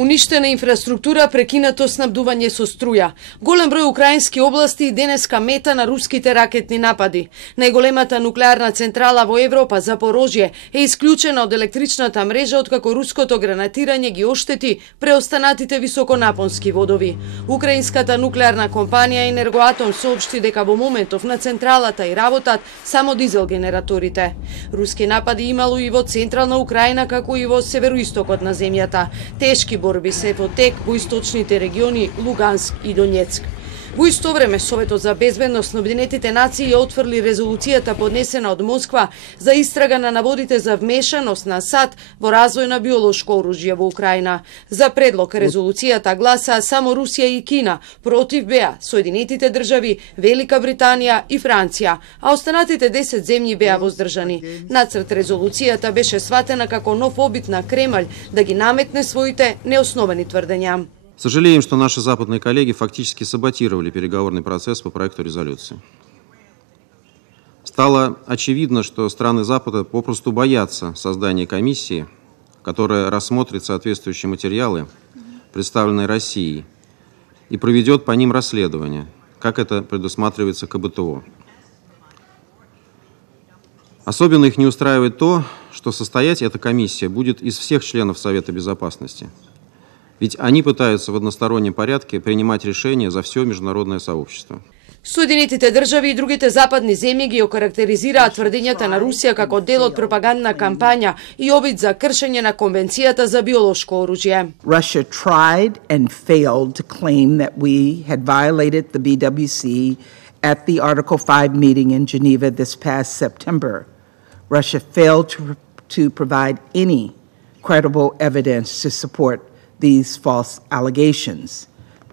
Уништена инфраструктура, прекинато снабдување со струја. Голем број украински области денеска мета на руските ракетни напади. Најголемата нуклеарна централа во Европа, Запорожје, е исклучена од електричната мрежа откако руското гранатирање ги оштети преостанатите високонапонски водови. Украинската нуклеарна компанија Енергоатом соопшти дека во моментов на централата и работат само дизел генераторите. Руски напади имало и во централна Украина, како и во североистокот на земјата. Тешки борби се во тек во источните региони Луганск и Донецк. Во исто време, Советот за безбедност на Обединетите нации ја отфрли резолуцијата поднесена од Москва за истрага на наводите за вмешаност на САД во развој на биолошко оружје во Украина. За предлог резолуцијата гласаа само Русија и Кина, против беа Соединетите држави, Велика Британија и Франција, а останатите 10 земји беа воздржани. Нацрт резолуцијата беше сватена како нов обид на Кремљ да ги наметне своите неосновани тврдења. Сожалеем, что наши западные коллеги фактически саботировали переговорный процесс по проекту резолюции. Стало очевидно, что страны Запада попросту боятся создания комиссии, которая рассмотрит соответствующие материалы, представленные Россией, и проведет по ним расследование, как это предусматривается КБТО. Особенно их не устраивает то, что состоять эта комиссия будет из всех членов Совета Безопасности. Ведь они пытаются в одностороннем порядке принимать решения за все международное сообщество. Соединетите држави и другите западни земји ги окарактеризираат тврдењата на Русија како дел од пропагандна кампања и обид за кршење на Конвенцијата за биолошко оружје. Russia tried and failed to claim that we had violated the BWC at the Article 5 meeting in Geneva this past September. Russia failed to provide any credible evidence to support these false allegations.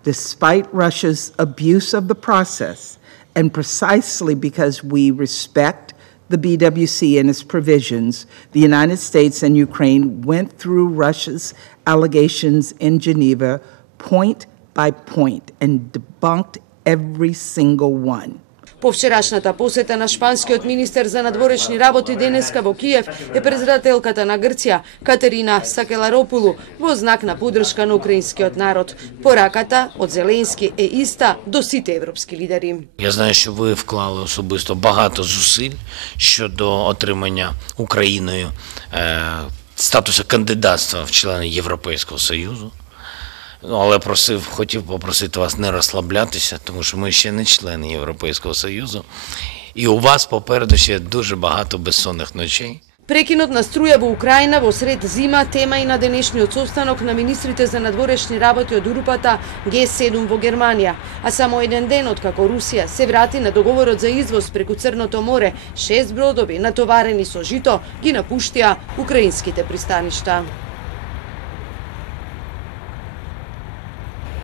Despite Russia's abuse of the process, and precisely because we respect the BWC and its provisions, the United States and Ukraine went through Russia's allegations in Geneva point by point and debunked every single one. По вчерашната посета на шпанскиот министер за надворешни работи денеска во Киев е председателката на Грција Катерина Сакеларопулу во знак на поддршка на украинскиот народ. Пораката од Зеленски е иста до сите европски лидери. Я знаю, що ви вклали особисто багато зусиль щодо отримання Україною статусу кандидатства в члени Європейського Союзу. Але хотів попросити вас не розслаблятися, тому що ми ще не члени Європейського Союзу. І у вас попереду ще дуже багато безсонних ночей. Прекинот на струја во Украина во сред зима тема и на денешниот состанок на министрите за надворешни работи од групата Г7 во Германија. А само еден ден откако Русија се врати на договорот за извоз преку Црното море, 6 бродови натоварени со жито ги напуштија украинските пристаништа.